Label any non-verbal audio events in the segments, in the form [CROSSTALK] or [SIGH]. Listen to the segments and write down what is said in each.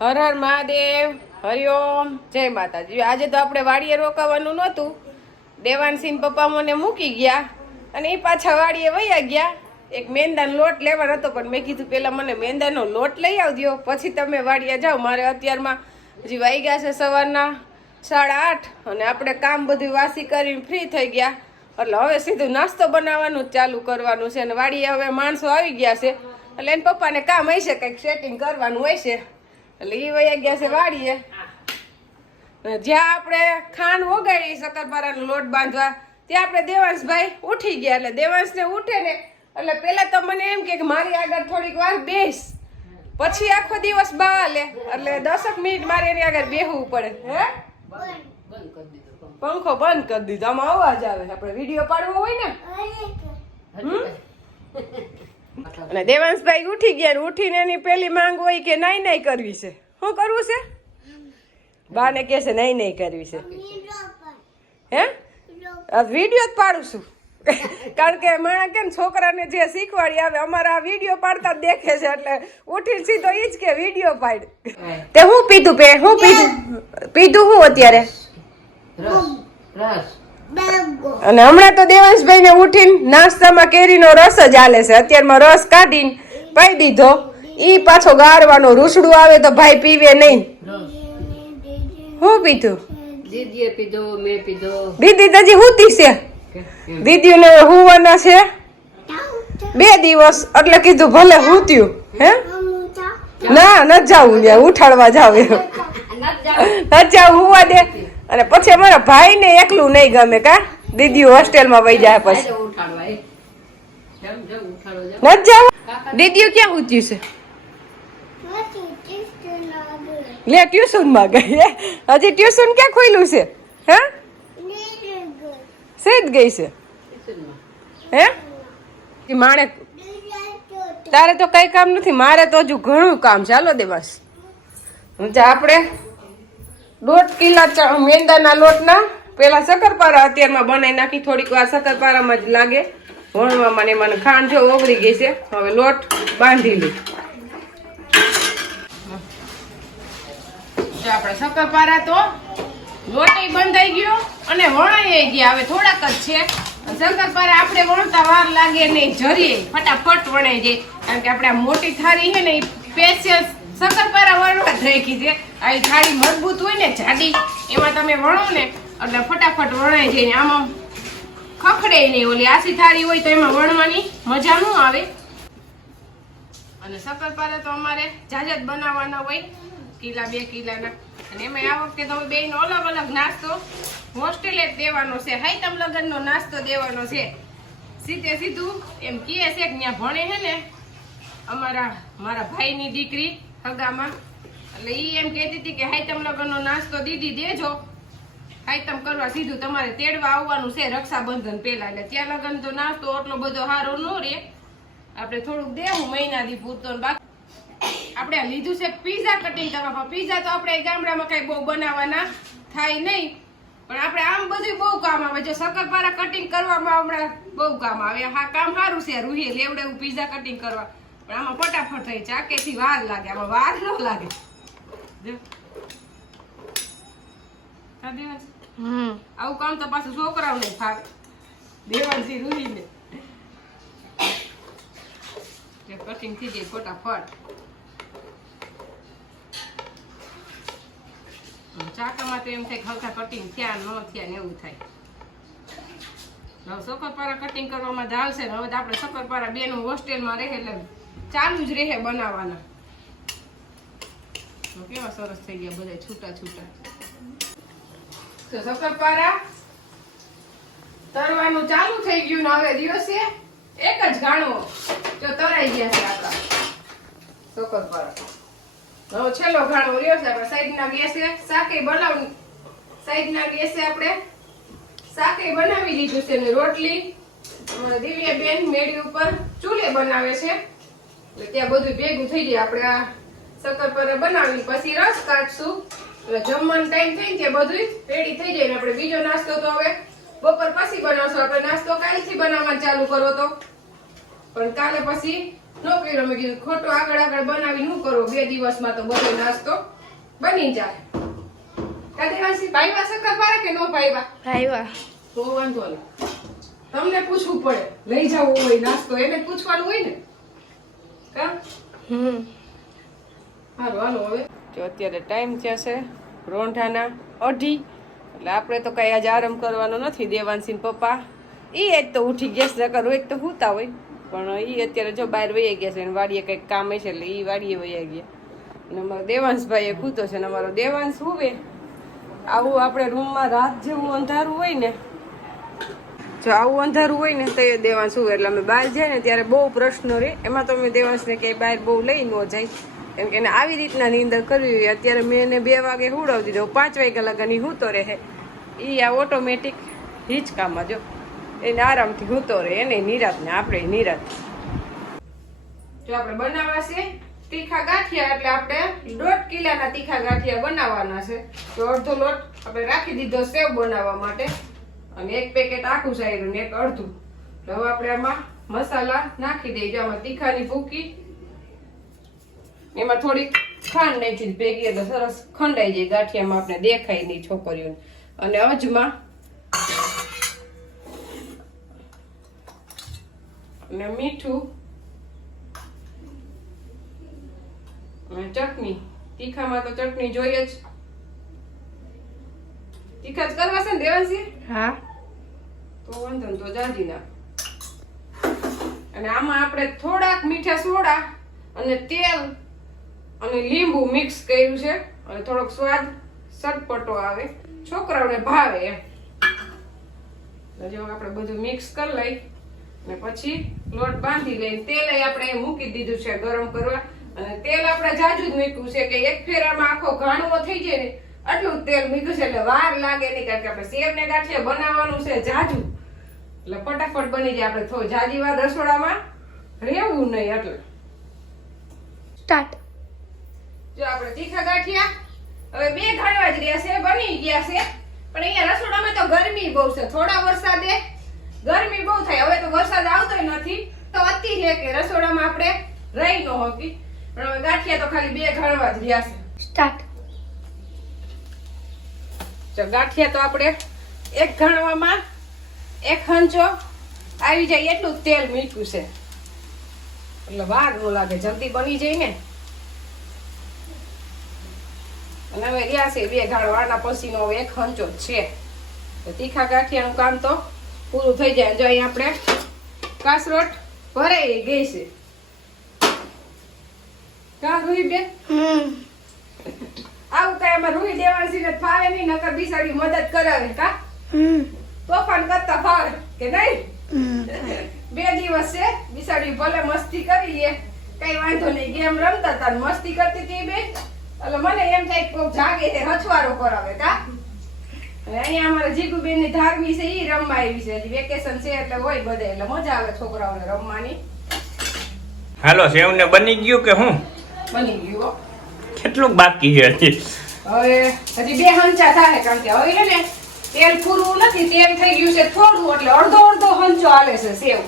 હર હર મહાદેવ હરિઓમ જય માતાજી. આજે તો આપણે વાડીએ રોકાવાનું નહોતું. દેવાનસિંહ પપ્પા મને મૂકી ગયા અને એ પાછા વાડીએ વયા ગયા. એક મેંદાનો લોટ લેવાનો હતો, પણ મેં કીધું પહેલાં મને મેંદાનો લોટ લઈ આવજો. પછી તમે વાડીએ જાઓ. મારે અત્યારમાં હજી વાઈ ગયા છે સવારના સાડા આઠ અને આપણે કામ બધું વાસી કરીને ફ્રી થઈ ગયા. એટલે હવે સીધું નાસ્તો બનાવવાનું જ ચાલુ કરવાનું છે. અને વાડીએ હવે માણસો આવી ગયા છે. એટલે એને પપ્પાને કામ હશે, કંઈક સેટિંગ કરવાનું હશે. એટલે એ વયા ગયા છે વાડીએ. જ્યાં આપણે ખાંડ વગાડી શક્કરપારાનો લોટ બાંધવા ત્યાં આપણે દેવાંશભાઈ ઉઠી ગયા. એટલે દેવાંશને ઉઠે ને એટલે પેલા તો મને એમ કે કે મારી આગળ થોડીક વાર બેસ. પછી આખો દિવસ બાલે. એટલે દસક મિનિટ મારે એની આગળ બેહવું પડે. હે? પંખો બંધ કરી દીધો. આમાં અવાજ આવે. આપણે વીડિયો પાડવો હોય ને? હમ? અને દેવાંશભાઈ ઉઠી ગયા ને ઉઠીને એની પેલી માંગ હોય કે નાઈ નાઈ કરવી છે. શું કરવું છે? બાને કે છે નાઈ નાઈ કરવી છે. હે? વીડિયો જ પાડું છું. કારણ કે માણા કેમ છોકરાને જે શીખવાડી આવે અમારા આ વીડિયો પાડતા જ દેખે છે એટલે ઉઠીને સીધો ઈ જ કે વીડિયો પાડ. તે હું પીધું પે હું પીધું? પીધું હું અત્યારે? રસ રસ. અને હમણાં તો દેવાંશભાઈ ને ઉઠીને નાસ્તામાં કેરીનો રસ જ આલે છે. અત્યારમાં રસ કાઢીને પાઈ દીધો. ઈ પાછો ગાળવાનો રૂસડું આવે તો ભાઈ પીવે નહીં. હું પીધું? દીદીએ પીધો મેં પીધો. દીદી તો હુતી છે. દીદીને હુવાના છે. બે દિવસ એટલે કીધું ભલે હુત્યું હે? ના ન જાવું ઉઠાડવા જાવ ન જાવ હુવા દે. અને પછી અમારા ભાઈને એકલું નહીં ગમે કા? દીદી હોસ્ટેલમાં વહી જાય પછી. હાલો જાઓ, જાઓ, ઉઠાડો, જાઓ. ન જાવ? દીદીઓ ક્યાં ઉચ્યું છે? લે ટ્યુશનમાં ગઈ હજી ટ્યુશન ક્યાં ખોલ્યું છે? હે? સેજ ગઈ છે. હે? માણે તારે તો કઈ કામ નથી મારે તો હજુ ઘણું કામ ચાલો દે બસ. જે આપણે. દોઢ કિલા મેંદાના લોટના. પેલા શક્કરપારા અત્યારમાં બનાવી નાખી. થોડીક વાર શક્કરપારામાં જ લાગે. વણવામાં ને મને ખાંડ જો ઓગળી ગઈ છે. હવે લોટ બાંધી લઈ આપણે શક્કરપારા તો લોટે બંધાઈ ગયો અને વણાઈ ગયા. હવે થોડાક જ છે. શંકરપારા આપણે વણતા વાર લાગે નહીં. જરીએ ફટાફટ વણાઈ જાય. કારણ કે આપણે મોટી થાળી છે ને, એ સ્પેશિયલ શક્કરપારા વણવા રાખી છે. આ થાળી મજબૂત હોય ને, જાડી, એમાં તમે વણો ને, એટલે ફટાફટ વણાઈ જાય આમાં ખખડે નહીં, ઓલી આસી થાળી હોય તો એમાં વણવાની મજા ન આવે. અને શક્કરપારા તો અમારે જાજા જ બનાવવાના હોય, કિલા બે કિલાના. અને એમાં આ વખતે તમે બે નો અલગ અલગ નાસ્તો, હોસ્ટેલે જ દેવાનો છે. હાઈતમ લગનનો નાસ્તો દેવાનો છે. સીધે સીધું એમ કહે છે કે ત્યાં ભણે છે ને, અમારા, મારા ભાઈની દીકરી હગામાં એટલે ઈ એમ કહેતી હતી કે હાઈતમ લગ્નનો નાસ્તો દીદી દેજો. હાઈતમ કરવા સીધું તમારે તેડવા આવવાનું છે રક્ષાબંધન પહેલા. એટલે ત્યાં લગ્ન તો નાસ્તો એટલો બધો સારો ન રે. આપણે થોડુંક દેવું મહિનાથી પૂરતો બાકી. આપણે લીધું છે પીઝા કટિંગ કરવા. પીઝા તો આપણે ગામડામાં કઈ બહુ બનાવવાના થાય નહીં. પણ આપણે આમ બધું બહુ કામ આવે. જો શક્કરપારા કટિંગ કરવામાં હમણાં બહુ કામ આવે. હા, કામ સારું છે રૂહીએ લેવડેવું, પીઝા કટિંગ કરવા. પણ આમાં ફટાફટ થઈ ચાકેથી વાર લાગે આમાં વાર ન લાગે. જો. આવું કામ તો પાછું છોકરાઓને થાય. દેવાંશી રૂહીને. કટિંગ થઈ જાય ફટાફટ. ચાકામાં તો એમ થાય હલકા કટિંગ થયા ન થયા ને એવું થાય. હવે શક્કરપારા કટિંગ કરવામાં ધાવશે ને હવે આપણે શક્કરપારા બેનું હોસ્ટેલમાં રહે એટલે ચાલુ જ રહે બનાવવાના. કેવા સરસ થઈ ગયા બધા છૂટા છૂટા. તો તરવાનું ચાલુ થઈ ગયું ને હવે દિવસે એક જ ગાણો જો તરાઈ ગયા છે આપણા. શક્કરપારા છેલ્લો ઘાણો રહ્યો છે, આપણે સાઈડના ગેસે શાકે બનાવ સાઈડના ગેસે આપણે શાકે બનાવી લીધું છે ને રોટલી. દિવ્ય બેન મેળી ઉપર ચૂલે બનાવે છે. એટલે ત્યાં બધું ભેગું થઈ જાય આપણે આ શક્કરપારા બનાવી પછી રસ કાઢશું. એટલે જમવાનો ટાઈમ થઈ ને બધું રેડી થઈ જાય ને આપણે બીજો નાસ્તો તો હવે બપોર પછી બનાવશું. આપણે નાસ્તો કાલથી બનાવવાનું ચાલુ કરો તો. પણ કાલે પછી નો કર્યો મેં કીધું ખોટો આગળ આગળ બનાવી શું કરો. બે દિવસમાં તો બધો નાસ્તો બની જાય. કા દેવાંશી ભાઈવા શક્કરપારા કે નો ભાઈવા? ભાઈવા. તો વાંધો નહીં. તમને પૂછવું પડે. લઈ જવું હોય નાસ્તો. એને પૂછવાનું હોય ને. હમ. હાલો હાલો હવે. જો અત્યારે ટાઈમ છે રોંઢાના અઢી. એટલે આપણે તો કઈ આજે આરામ કરવાનો નથી દેવાનસિંહ પપ્પા. એ જ તો ઉઠી ગેસ નકર રોજ તો હુતા હોય. પણ એ અત્યારે જો બહાર વહી ગયા છે અને વાડીએ કંઈક કામ છે એટલે એ વાડીએ વહી ગયા. અને અમારો દેવાંશભાઈ એ કૂતો છે અને અમારો દેવાંશ હુવે. આવું આપણે રૂમમાં રાત જેવું અંધારું હોય ને જો આવું અંધારું હોય ને તો એ દેવાંશ હોય? એટલે અમે બહાર જાય ને ત્યારે બહુ પ્રશ્નો રહે એમાં તો અમે દેવાંશને ક્યાંય બહાર બહુ લઈ ન જાય. કેમ કે એને આવી રીતના નીંદર કરવી હોય. અત્યારે મેં એને બે વાગે હુડાવી દીધો. પાંચ વાગ્યા લગાની હૂતો રહે. એ આ ઓટોમેટિક હિંચકામાં જો. એને આરામથી હૂતો રહે. એને નિરાત ને આપણે નિરાત. જો આપણે બનાવવા છે તીખા ગાંઠિયા. એટલે આપણે દોઢ કિલાના તીખા ગાંઠિયા બનાવવાના છે. તો અડધો લોટ આપણે રાખી દીધો સેવ બનાવવા માટે. અને એક પેકેટ આખું સાયરું ને એક અડધું. એટલે હવે આપણે આમાં મસાલા નાખી દઈએ. જો આમાં તીખાની ભૂકી, એમાં થોડીક ખાંડ નાખી ભેગી એટલે સરસ ખંડાઈ જાય. ગાંઠિયામાં આપણે દેખાય નહીં છોકરીઓને. અને અજમા. અને મીઠું. અને ચટણી. તીખામાં તો ચટણી જોઈએ જ. તીખા જ કરવા છે ને દેવાંશી હા. વાંધો તો જાજી ના અને આમાં આપણે થોડાક મીઠા સોડા અને તેલ અને લીંબુ મિક્સ કર્યું છે. અને થોડોક સ્વાદ સટપટો આવે. છોકરાઓને ભાવે એમ. જો આપણે બધું મિક્સ કરી લઈ અને પછી લોટ બાંધી લઈ તેલ આપણે મૂકી દીધું છે ગરમ કરવા. અને તેલ આપણે જાજુ જ મૂક્યું છે કે એક ફેરામાં આખો ઘાણવો થઈ જાય ને, આટલું તેલ મૂક્યું છે. એટલે વાર લાગે નહીં કારણ કે આપણે સેવ ને ગાંઠિયા બનાવવાનું છે જાજુ. એટલે ફટાફટ બની જાય આપણે થો જાજી વાર રસોડામાં રહેવું નહીં એટલે. સ્ટાર્ટ. જો આપણે તીખા ગાંઠિયા હવે બે ઘાણવા જ રહ્યા છે બની ગયા છે. પણ અહીંયા રસોડામાં તો ગરમી બહુ છે થોડા વરસાદે ગરમી બહુ થાય. હવે તો વરસાદ આવતો નથી. તો અતિ છે કે રસોડામાં આપણે રહી ન હોકી. પણ હવે ગાંઠિયા તો ખાલી બે ઘાણવા જ રહ્યા છે. સ્ટાર્ટ. જો ગાંઠિયા તો આપણે એક ઘણવામાં એક હંચો. આવી જાય એટલું તેલ મીઠું છે. એટલે વાર ન લાગે જલ્દી બની જાય ને. અને હવે રહ્યા છે બે ઘાણવાના પછીનો હવે એક હંચો છે. તો તીખા ગાંઠિયાનું કામ તો પૂરું થઈ જાય. જો અહીં આપણે કાસરોટ ભરાઈ ગઈ છે. કા રૂઈ બે? હમ. આવું કાંઈ એમાં રૂઈ દેવાંશી ને ફાવે નહીં નકર બિસાડી મદદ કરાવે કા? હમ. તોફાન કરતા ફાવે કે નહીં? [LAUGHS] બે દિવસ બિસાડી ભલે મસ્તી કરી લે કઈ વાંધો નહીં. ગેમ રમતા હતા મસ્તી કરતી હતી બે. એટલે મને એમ થાય કોક જાગે છે હથવારો કરાવે કા અહીંયા અમારા જીગુબેનની ધાર્મી છે ઈ રમવા આવી છે. હજી વેકેશન છે એટલે હોય બધે એટલે મજા આવે છોકરાઓને રમવાની. હાલો સેવને બની ગયું કે હું? બની ગયું હો. કેટલું બાકી છે હજી? હવે હજી બે હંચા થાય કારણ કે હવે ને તેલ પૂરું નથી તેલ થઈ ગયું છે થોડું એટલે અડધો અડધો હંચો આલે છે સેવ.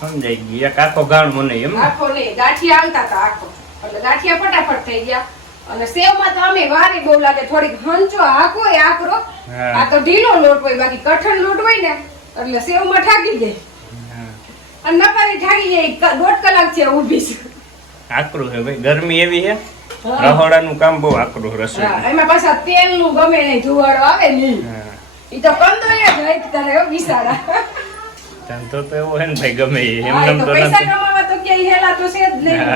સમજાઈ ગઈ એક આખો ગાળ મને એમ. આખો નહીં ગાંઠિયા આવતા હતા આખો. એટલે ગાંઠિયા ફટાફટ થઈ ગયા. અને સેવમાં તો અમે વારે બહુ લાગે થોડીક હંચો હાકો એ આકરો. આ તો ઢીલો લોટ હોય બાકી કઠણ લોટ હોય ને એટલે સેવમાં ઠાકી હા. અને નકારી ઠાકી જાય દોઢ કલાક છે ઊભી છે. આકરું છે ભાઈ ગરમી એવી છે. રહોડાનું કામ બહુ આકરું રસોઈ એમાં પાછા તેલનું ગમે નહીં ધુવાડો આવે નહીં ઈ તો કંદોય જ કરે હો બિસાડા. ધંધો તો એવો હે ને ભાઈ ગમે એમ તો તો પૈસા કમાવા તો ક્યાંય હેલા તો છે જ નહીં.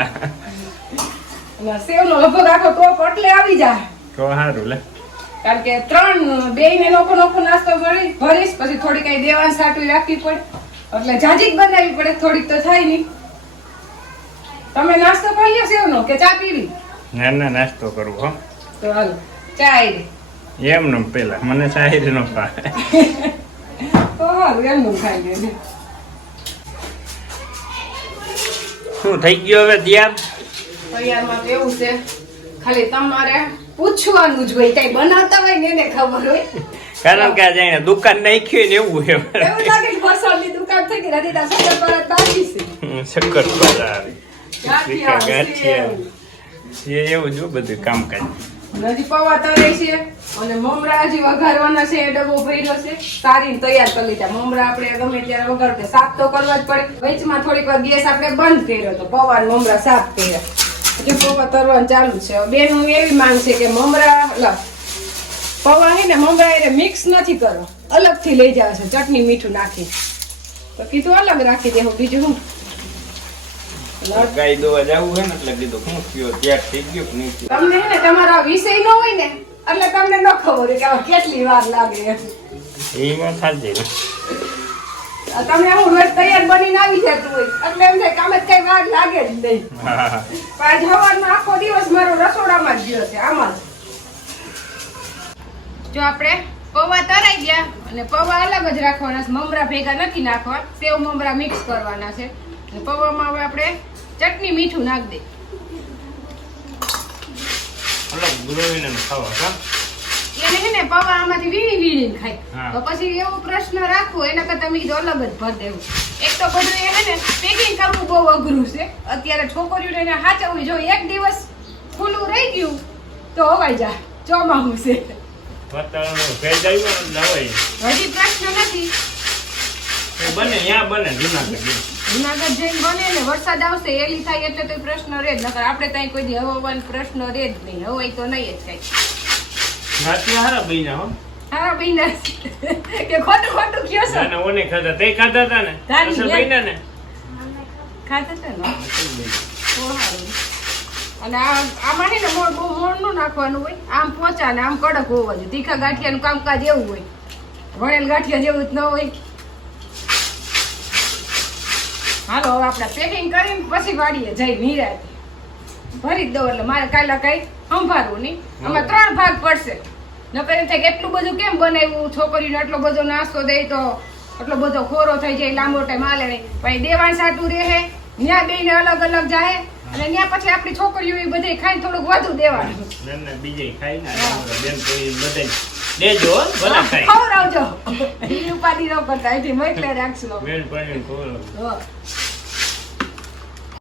અને સેવનો લગભગ આખો ટોપ એટલે આવી જાય. તો સારું લે. કારણ કે ત્રણ બે ને નોખો નોખો નાસ્તો ભરી ભરીશ પછી થોડી કઈ દેવાન સાટવી રાખવી પડે. એટલે જાજીક જ બનાવવી પડે થોડીક તો થાય નહીં. તમે નાસ્તો કરી લ્યો સેવનો કે ચા પીવી? ના ના નાસ્તો કરવો તો હાલો ચા આવી એમ ને પેલા મને સાહેરી નો લે શું થઈ ગયો હવે તૈયાર તૈયારમાં તો એવું છે ખાલી તમારે પૂછવાનું જ હોય કઈ બનાવતા હોય ને એને ખબર હોય કારણ કે આજે દુકાન નાખી ને એવું હોય એવું લાગે કે ફરસાણની દુકાન થઈ ગઈ નથી શક્કર પર બાકી છે શક્કર પર આવી. એવું જો બધું કામકાજ નદી પૌવા તરે છે અને મમરા હજી વઘારવાના છે, એ ડબ્બો ભર્યો છે. સારી તૈયાર કરી લીધા. મમરા આપણે ગમે ત્યારે વઘાર સાફ તો કરવા જ પડે. વચમાં થોડીક વાર ગેસ આપણે બંધ કર્યો તો પૌવા મમરા સાફ કર્યા. એટલે પૌવા તરવાનું ચાલુ છે. બેન એવી માંગ છે કે મમરા, લ, પૌવા હે ને, મમરા એને મિક્સ નથી કરો. અલગથી લઈ જાવ છે. ચટણી મીઠું નાખી તો કીધું અલગ રાખી દેવું. બીજું શું? ગાય દોવા જવું હોય ને એટલે કીધું શું થયો ત્યાર થઈ ગયું કે નહીં તમને ને તમારો વિષય ન હોય ને એટલે તમને ન ખબર કે કેટલી વાર લાગે એમ. સાચી છે. હું રોજ તૈયાર બનીને આવી જતું હોય એટલે એમ થાય કે કઈ વાર લાગે જ નહીં હા, હા, હા. પણ આજ આખો દિવસ મારો રસોડામાં જ ગયો છે આમાં જો આપણે પૌવા તરાઈ ગયા અને પૌવા અલગ જ રાખવાના છે મમરા ભેગા નથી નાખવા સેવ મમરા મિક્સ કરવાના છે પૌવામાં હવે આપણે. ચટણી મીઠું નાખ દે. એને હે ને પૌવા આમાંથી વીણી વીણીને ખાય. તો પછી એવો પ્રશ્ન રાખવો એના કરતા તમે અલગ જ ભર દેવું. એક તો બધું છે ને પેકિંગ કરવું બહુ અઘરું છે. અત્યારે છોકરીઓને સાચવવી જો એક દિવસ ખુલ્લું રહી ગયું તો હવાઈ જા ચોમાસું છે. હજી પ્રશ્ન નથી. બને ત્યાં બને જુનાગઢ. જેવું. જુનાગઢ જઈને બને ને વરસાદ આવશે એલી થાય એટલે તો પ્રશ્ન રહે જ નકર આપણે ત્યાં કોઈ દી પ્રશ્ન રહે જ નહીં. હવાય તો નહીં જ કઈ ગાંઠિયા હારા બન્યા હો. હા બીના કે ખોટું ખોટું કયો છો? ના, ના, ઓને ખાધા તે ખાધા હતા ને? તારી બન્યા ને? ખાતા છે ને? અસલ બન્યા. બહુ સારું. અને આ આમાં ને મોણ બહુ મોડનું નાખવાનું હોય. આમ પોચા ને આમ કડક હોવા જોઈએ. તીખા ગાંઠિયાનું કામકાજ એવું હોય. વણેલ ગાંઠિયા જેવું જ ન હોય. હાલો હવે આપણે પેકિંગ કરીને પછી વાડીએ જઈ નિરાતે ભરી જ દઉં એટલે મારે કાલે કઈ સંભાળવું નહીં. આમાં ત્રણ ભાગ પડશે. નકર એમ થાય કે એટલું બધું કેમ બનાવ્યું? છોકરીને એટલો બધો નાસ્તો દે તો એટલો બધો ખોરો થઈ જાય લાંબો ટાઈમ હાલે નહીં. પછી દેવાણ સાટું રહે. ત્યાં બેને અલગ અલગ જાય. અને ત્યાં પછી આપણી છોકરીઓ એ બધે ખાઈને થોડુંક વધુ દેવાનું. ના, ના, બીજે ખાઈ ને દેજો ભલે ખાય ખવડાવજો ઈ ઉપાધિ ન કરતા એથી મોકલે રાખશું બેન પણ ખવડાવો. હા.